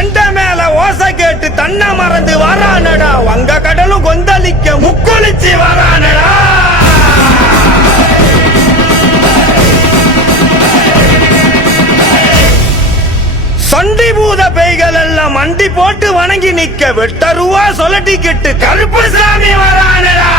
கண்ட மேல ஓசை கேட்டு தன்னை மறந்து வரானடா, வங்க கடலும் கொந்தளிக்க முக்குளிச்சு வரானடா. சண்டி பூத பேய்கள் எல்லாம் மண்டி போட்டு வணங்கி நிக்க, வெட்ட ரூவா சொல்லட்டிக்கிட்டு கருப்பு சாமி வரானடா.